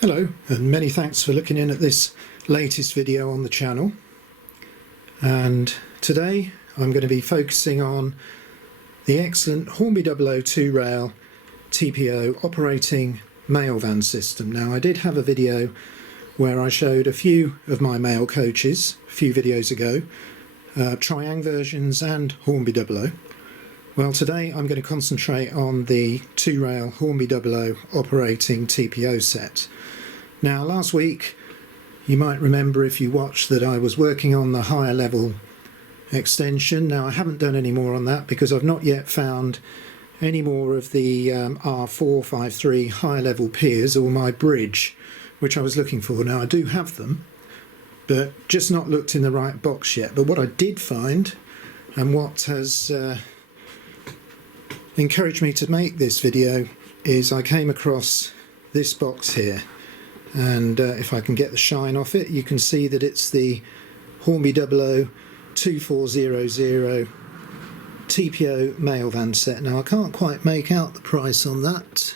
Hello, and many thanks for looking in at this latest video on the channel. And today I'm going to be focusing on the excellent Hornby Dublo 2-rail T.P.O operating mail van system. Now, I did have a video where I showed a few of my mail coaches a few videos ago, Triang versions and Hornby Dublo. Well, today I'm going to concentrate on the 2-rail Hornby Dublo operating T.P.O set. Now, last week you might remember, if you watched, that I was working on the higher level extension. Now, I haven't done any more on that because I've not yet found any more of the R453 higher level piers or my bridge, which I was looking for. Now, I do have them, but just not looked in the right box yet. But what I did find, and what has encouraged me to make this video, is I came across this box here. And if I can get the shine off it, you can see that it's the Hornby Dublo 2400 T.P.O mail van set. Now, I can't quite make out the price on that.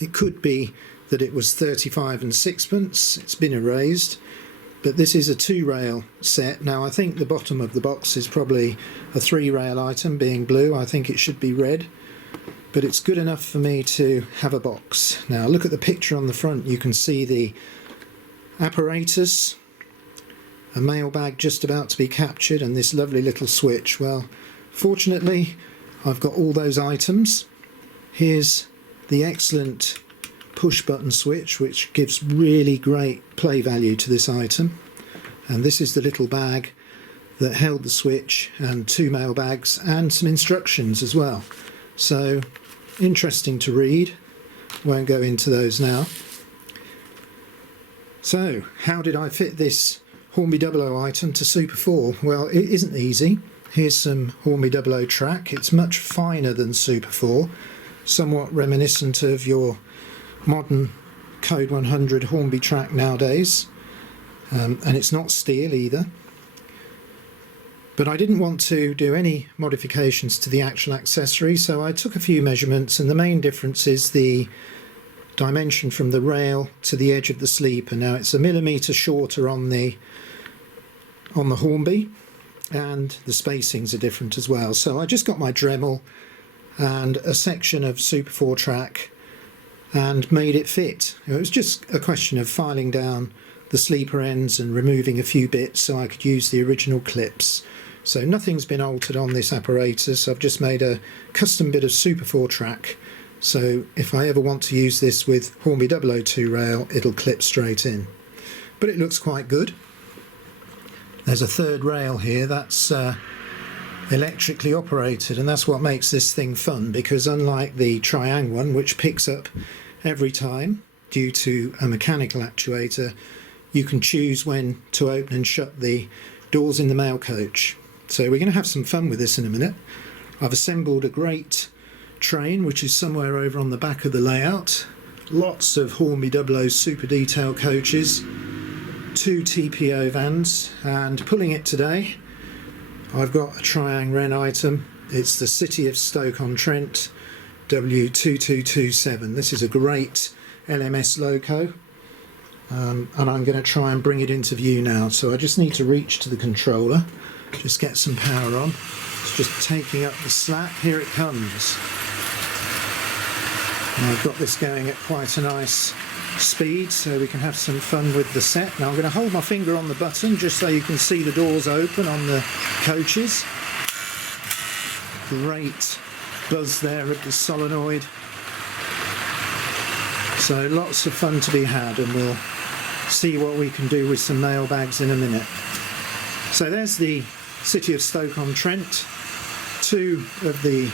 It could be that it was 35 and sixpence. It's been erased, but this is a 2-rail set. Now, I think the bottom of the box is probably a 3-rail item, being blue. I think it should be red, but it's good enough for me to have a box. Now, look at the picture on the front. You can see the apparatus, a mailbag just about to be captured, and this lovely little switch. Well, fortunately, I've got all those items. Here's the excellent push button switch, which gives really great play value to this item. And this is the little bag that held the switch, and 2 mailbags and some instructions as well. So, interesting to read. Won't go into those now. So, how did I fit this Hornby Dublo item to Super 4? Well, it isn't easy. Here's some Hornby Dublo track. It's much finer than Super 4, somewhat reminiscent of your modern Code 100 Hornby track nowadays. And it's not steel either. But I didn't want to do any modifications to the actual accessory, so I took a few measurements, and the main difference is the dimension from the rail to the edge of the sleeper. Now, it's 1 millimetre shorter on the Hornby, and the spacings are different as well. So I just got my Dremel and a section of Super 4 track and made it fit. It was just a question of filing down the sleeper ends and removing a few bits so I could use the original clips. So nothing's been altered on this apparatus. I've just made a custom bit of Super 4 track, so if I ever want to use this with Hornby Dublo 2-rail, it'll clip straight in. But it looks quite good. There's a 3rd rail here that's electrically operated, and that's what makes this thing fun, because unlike the Triang one, which picks up every time due to a mechanical actuator, you can choose when to open and shut the doors in the mail coach. So we're going to have some fun with this in a minute. I've assembled a great train, which is somewhere over on the back of the layout. Lots of Hornby Dublo super detail coaches, 2 T.P.O vans, and pulling it today I've got a Triang Wren item. It's the City of Stoke-on-Trent W2227. This is a great LMS loco. And I'm going to try and bring it into view now. So I just need to reach to the controller, just get some power on. It's just taking up the slack. Here it comes. And I've got this going at quite a nice speed, so we can have some fun with the set. Now, I'm going to hold my finger on the button just so you can see the doors open on the coaches. Great buzz there at the solenoid. So lots of fun to be had, and we'll see what we can do with some mailbags in a minute. So there's the City of Stoke-on-Trent, 2 of the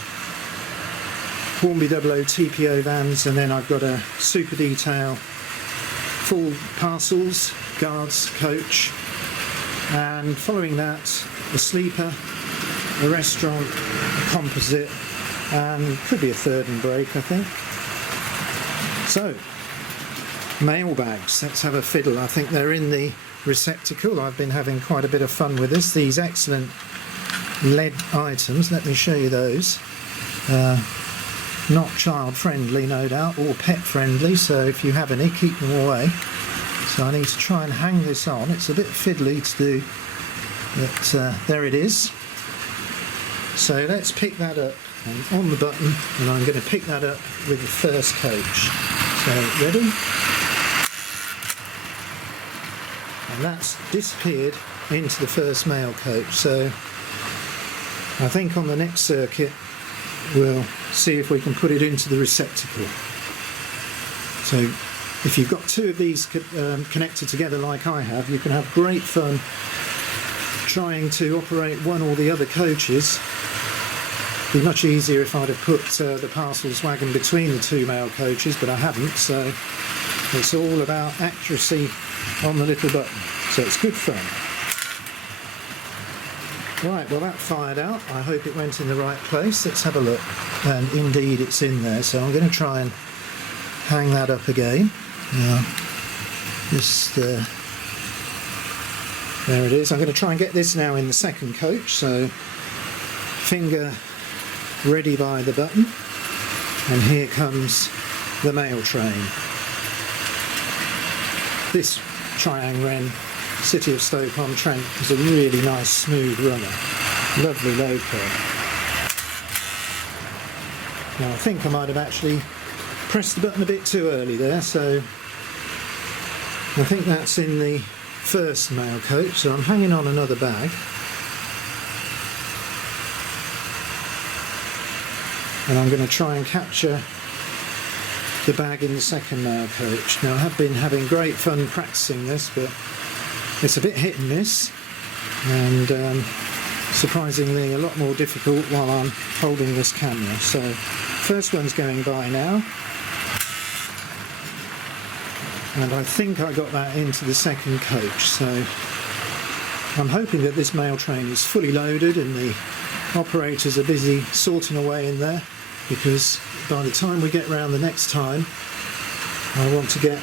Hornby Dublo T.P.O vans, and then I've got a super detail full parcels guards coach, and following that a sleeper, a restaurant, a composite, and could be a 3rd and brake, I think. So, mailbags, let's have a fiddle. I think they're in the receptacle. I've been having quite a bit of fun with this. These excellent lead items, let me show you those. not child friendly, no doubt, or pet friendly, so if you have any, keep them away. So I need to try and hang this on. It's a bit fiddly to do, but there it is. So let's pick that up. I'm on the button, and I'm going to pick that up with the first coach. So ready? And that's disappeared into the first mail coach. So I think on the next circuit we'll see if we can put it into the receptacle. So if you've got two of these connected together like I have, you can have great fun trying to operate one or the other coaches. It'd be much easier if I'd have put the parcels wagon between the two mail coaches, but I haven't, so it's all about accuracy on the little button, so it's good fun. Right, well that fired out. I hope it went in the right place. Let's have a look. And indeed it's in there, so I'm going to try and hang that up again. Just there it is. I'm going to try and get this now in the second coach, so finger ready by the button, and here comes the mail train. This Triang Wren City of Stoke-on-Trent is a really nice smooth runner, lovely loco. Now I think I might have actually pressed the button a bit too early there, so I think that's in the first mail coach, so I'm hanging on another bag. And I'm going to try and capture the bag in the second mail coach. Now I have been having great fun practicing this, but it's a bit hit and miss, and surprisingly a lot more difficult while I'm holding this camera. So first one's going by now, and I think I got that into the second coach. So I'm hoping that this mail train is fully loaded and the operators are busy sorting away in there, because by the time we get round the next time I want to get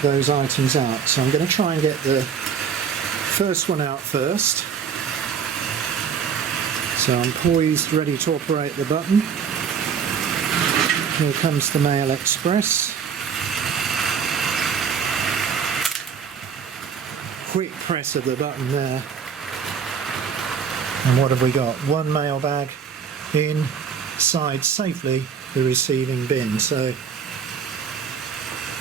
those items out. So I'm going to try and get the first one out first. So I'm poised, ready to operate the button. Here comes the Mail Express. Quick press of the button there. And what have we got? One mail bag inside safely the receiving bin. So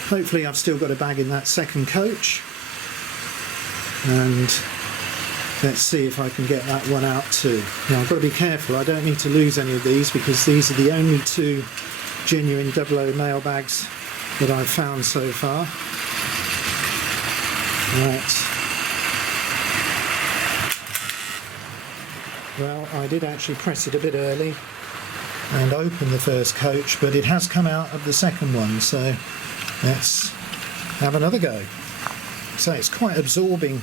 hopefully I've still got a bag in that second coach, and let's see if I can get that one out too. Now I've got to be careful, I don't need to lose any of these, because these are the only two genuine Dublo mail bags that I've found so far. Right. Well, I did actually press it a bit early and open the first coach, but it has come out of the second one, so let's have another go. So it's quite absorbing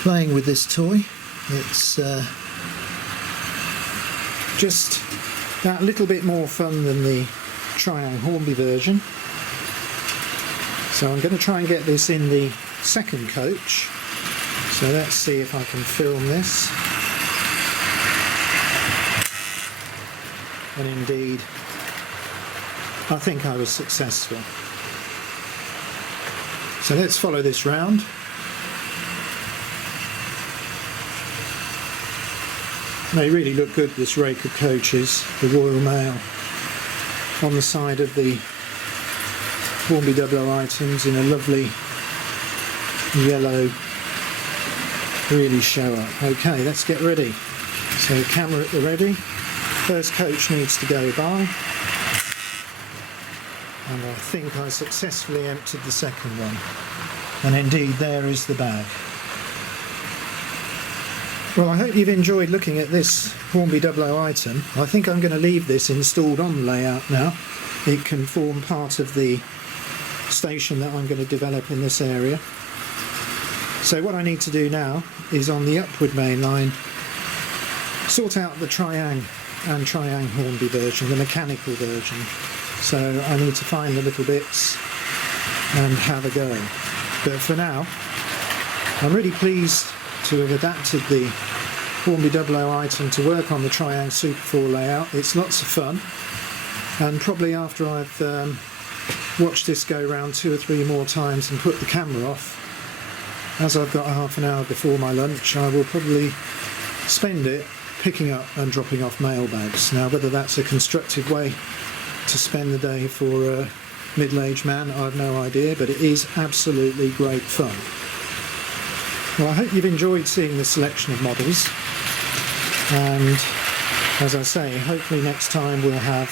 playing with this toy. It's just that little bit more fun than the Triang Hornby version. So I'm going to try and get this in the second coach. So let's see if I can film this. And indeed, I think I was successful. So let's follow this round. They really look good, this rake of coaches, the Royal Mail on the side of the Hornby Dublo items in a lovely yellow, really show up. Okay, let's get ready. So camera at the ready. First coach needs to go by, and I think I successfully emptied the second one, and indeed there is the bag. Well, I hope you've enjoyed looking at this Hornby Dublo item. I think I'm going to leave this installed on the layout now. It can form part of the station that I'm going to develop in this area. So what I need to do now is, on the upward main line, sort out the Triang and Triang Hornby version, the mechanical version. So I need to find the little bits and have a go. But for now, I'm really pleased to have adapted the Hornby Dublo item to work on the Triang Super 4 layout. It's lots of fun, And probably after I've watched this go round 2 or 3 more times and put the camera off, as I've got a half an hour before my lunch, I will probably spend it picking up and dropping off mailbags. Now, whether that's a constructive way to spend the day for a middle-aged man, I've no idea, but it is absolutely great fun. Well, I hope you've enjoyed seeing this selection of models, and as I say, hopefully next time we'll have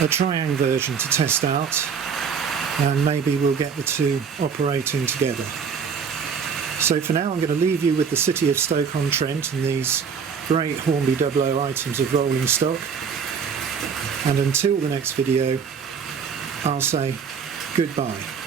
a Triang version to test out, and maybe we'll get the two operating together. So for now, I'm going to leave you with the City of Stoke-on-Trent and these great Hornby Dublo items of rolling stock, and until the next video, I'll say goodbye.